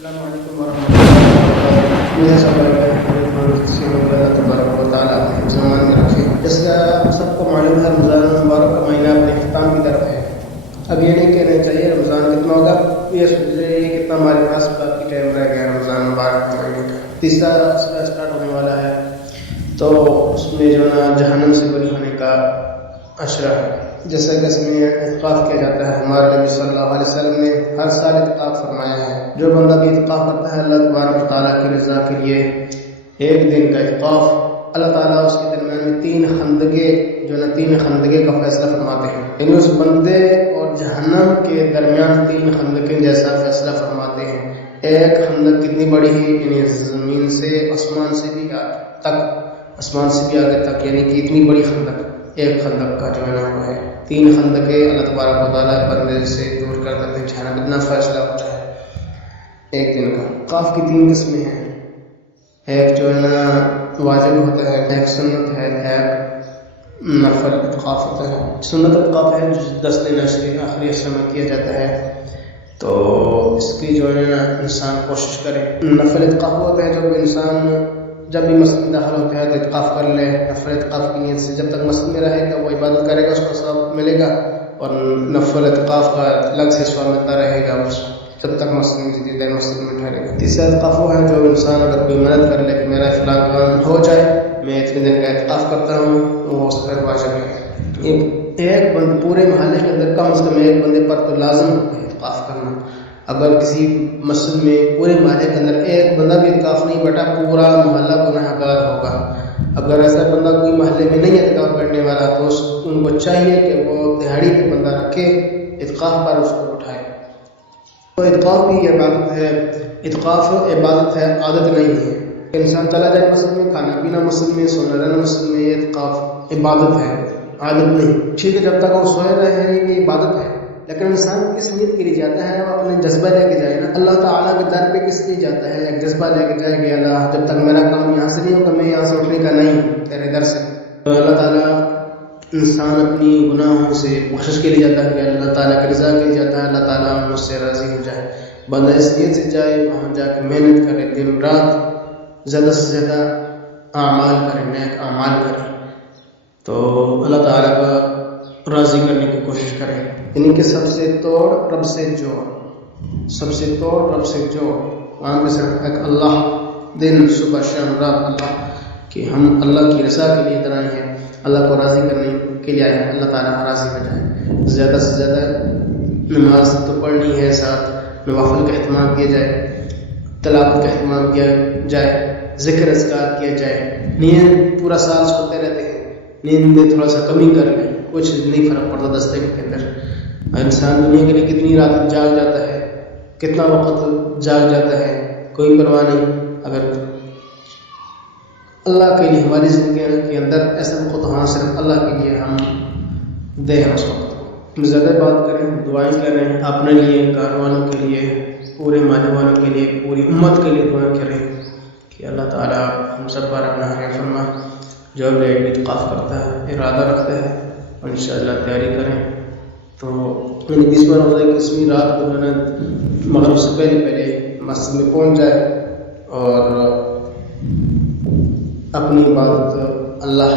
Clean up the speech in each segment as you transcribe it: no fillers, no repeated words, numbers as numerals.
السلام علیکم ورحمۃ اللہ وبرکاتہ۔ زمان میں رکھے جیسا سب کو معلوم ہے رمضان المبارک کا مہینہ اپنے اختتام کی طرف ہے۔ اب یہ نہیں کہنا چاہیے رمضان کتنا ہوگا، یہ سوچ رہے ہیں کتنا ہمارے پاس باقی ٹائم رہ گیا رمضان مبارک کے مہینے کا۔ تیسرا مسئلہ اسٹارٹ ہونے والا ہے، تو اس میں جو نا جہنم سے بری ہونے کا اشرہ ہے، جیسا کہ اس میں اعتقاف کیا جاتا ہے۔ ہمارے نبی صلی اللہ علیہ وسلم نے ہر سال اعتقاف فرمایا ہے۔ جو بندہ بھی اعتقاف کرتا ہے اللہ تبارک و تعالیٰ کی رضا کے لیے، ایک دن کا اعتقاف، اللہ تعالیٰ اس کے درمیان میں تین خندقے کا فیصلہ فرماتے ہیں، یعنی اس بندے اور جہنم کے درمیان تین خندقیں جیسا فیصلہ فرماتے ہیں۔ ایک خندق کتنی بڑی ہے، یعنی زمین سے آسمان سے بھی آگے تک، یعنی کہ اتنی بڑی خندق، ایک خندق کا جو ہے نا وہ ہے۔ تین خندقیں اللہ تبارک و تعالیٰ بندے سے دور کر دیتے ہیں جہنم، اتنا فیصلہ ہوتا ہے ایک دن کا۔ اعتقاف کی تین قسمیں ہیں، ایک جو ہے نا واجب ہوتا ہے، ایک سنت ہے، ایک نفل اعتقاف ہوتا ہے۔ سنت اعتقاف ہے جو 10 دن آخری عشر میں کیا جاتا ہے، تو اس کی جو ہے نا انسان کوشش کرے۔ نفل اعتقاف ہوتا ہے جب انسان جب بھی مسجد میں داخل ہوتا ہے تو اعتقاف کر لے، نفل اعتقاف کی نیت سے، جب تک مسجد میں رہے گا وہ عبادت کرے گا، اس کو ثواب ملے گا، اور نفل اعتقاف کا الگ سے ثواب ملتا رہے گا جب تک مسجد میں جتنی دیر مسجد میں ٹھہرے گا۔ تیسرا اعتقاف وہ ہے جو انسان اگر کوئی محنت کر لے کہ میرا فلاں کام ہو جائے، میں اتنے دن کا اعتقاف کرتا ہوں، وہ اس پر واجب ہے۔ ایک بندے پورے محلے کے اندر کم از کم ایک بندے پر تو لازم ہوتا ہے اعتقاف کرنا۔ اگر کسی مسجد میں پورے محلے کے اندر ایک بندہ بھی اعتکاف نہیں بیٹھا، پورا محلہ گناہ گار ہوگا۔ اگر ایسا بندہ کوئی محلے میں نہیں اعتکاف بیٹھنے والا تو ان کو چاہیے کہ وہ دہاڑی پہ بندہ رکھے، اعتکاف پر اس کو اٹھائے۔ تو اعتکاف بھی عبادت ہے، اعتکاف عبادت ہے، عادت نہیں ہے۔ انسان چلا جائے مسجد میں، کھانا پینا مسجد میں، سونا رہنا مسجد میں، یہ اعتکاف عبادت ہے، عادت نہیں۔ ٹھیک ہے، جب تک وہ سوئے رہے یہ عبادت ہے، لیکن انسان کس نیت کے لیے جاتا ہے؟ وہ اپنے جذبہ لے کے جائے نا، اللہ تعالیٰ کے در پہ کس لیے جاتا ہے؟ ایک جذبہ لے کے جائے کہ اللہ جب تک میرا کام یہاں سے نہیں ہوگا میں یہاں سے اٹھنے کا نہیں تیرے در سے۔ تو اللہ تعالیٰ انسان اپنی گناہوں سے بخشش کے لیے جاتا ہے کہ اللہ تعالیٰ کی رضا کے لیے جاتا ہے، اللہ تعالیٰ مجھ سے راضی ہو جائے۔ بندہ اس نیت سے جائے، وہاں جا کے محنت کرے، دن رات زیادہ سے زیادہ اعمال کرے، نیک اعمال کرے، تو اللہ تعالیٰ کا راضی کرنے کی کوشش کرے۔ یعنی کہ سب سے توڑ رب سے جوڑ، سب سے توڑ رب سے جوڑ، وہاں پہ صرف ایک اللہ، دن صبح شام رات اللہ، کہ ہم اللہ کی رضا کے لیے ادھر آئے ہیں، اللہ کو راضی کرنے کے لیے آئے ہیں، اللہ تعالیٰ راضی ہو جائے۔ زیادہ سے زیادہ نماز تو پڑھنی ہے، ساتھ نوافل کا اہتمام کیا جائے، تلاوت کا اہتمام کیا جائے، ذکر اذکار کیا جائے۔ نیند پورا سال سوتے رہتے ہیں، نیند میں تھوڑا سا کمی کر لیں، کچھ نہیں فرق پڑتا 10 دن کے اندر۔ انسان دنیا کے لیے کتنی رات جاگ جاتا ہے، کتنا وقت جاگ جاتا ہے، کوئی پرواہ نہیں۔ اگر اللہ کے لیے ہماری زندگی کے اندر ایسا وقت ہاں صرف اللہ کے لیے ہم دیں اس وقت کو، زیادہ بات کریں، دعائیں کریں اپنے لیے، گھر والوں کے لیے، پورے محلے والوں کے لیے، پوری امت کے لیے دعائیں کریں کہ اللہ تعالیٰ ہم سب پر اپنا خیر فرمائے۔ جو بھی اعتکاف کرتا ہے، ارادہ رکھتا ہے، اور انشاءاللہ تیاری کریں۔ تو 20واں روزہ کی 10ویں رات کو جو ہے نا مغرب سے پہلے مسجد میں پہنچ جائے اور اپنی عبادت اللہ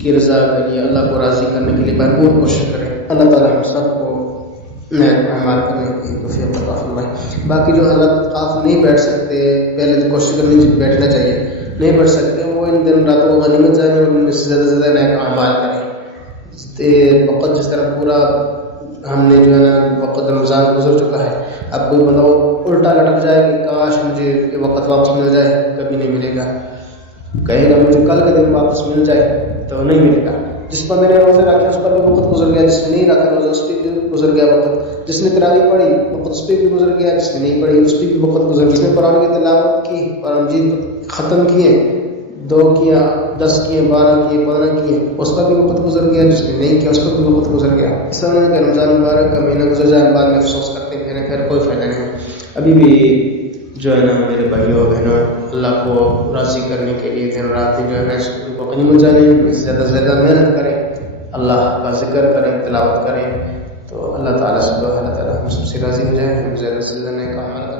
کی رضا کے لیے، اللہ کو راضی کرنے کے لیے بھرپور کوشش کرے۔ اللہ تعالیٰ ہم سب کو نیک اعمال کرنے کی توفیق عطا فرمائے۔ باقی جو حالات اعتکاف نہیں بیٹھ سکتے، پہلے تو کوشش کرنی چاہیے بیٹھنا چاہیے، نہیں بیٹھ سکتے وہ ان دن راتوں کو غنیمت جانے اور ان سے زیادہ سے زیادہ نیک اعمال کریں۔ وقت جس طرح پورا ہم نے جو ہے نا وقت رمضان گزر چکا ہے، اب کوئی بندہ الٹا لٹک جائے کہ کاش مجھے یہ وقت واپس مل جائے، کبھی نہیں ملے گا۔ کہے گا مجھے کل کے دن واپس مل جائے تو نہیں ملے گا۔ جس بندے نے روزے رکھے اس پر بھی وقت گزر گیا، جس نے نہیں رکھا روزہ اس پہ بھی گزر گیا وقت، جس نے تراویح پڑھی وقت اس پہ بھی گزر گیا، جس نے نہیں پڑھی اس پہ بھی وقت گزر گیا، جس نے قرآن کی تلاوت کی، قرآن مجید ختم کیے، 2 کیا، 10 کیے، 12 کیے، 15 کیے، اس پر بھی وقت گزر گیا، جس نے نہیں کیا اس پر بھی وقت گزر گیا۔ ایسا نہیں کہ رمضان مبارک کا مہینہ گزر جائے بعد میں افسوس کرتے پھریں، پھر کوئی فائدہ نہیں۔ ابھی بھی جو ہے نا میرے بھائیوں بہنوں، اللہ کو راضی کرنے کے لیے دن رات جو ہے نا اس کو غنیمت جانے، زیادہ سے زیادہ محنت کریں، اللہ کا ذکر کریں، تلاوت کریں، تو اللہ تعالیٰ سبحانہ وتعالیٰ ہم سب سے راضی ہو جائے، ہم زیادہ سے زیادہ نیک اعمال کریں۔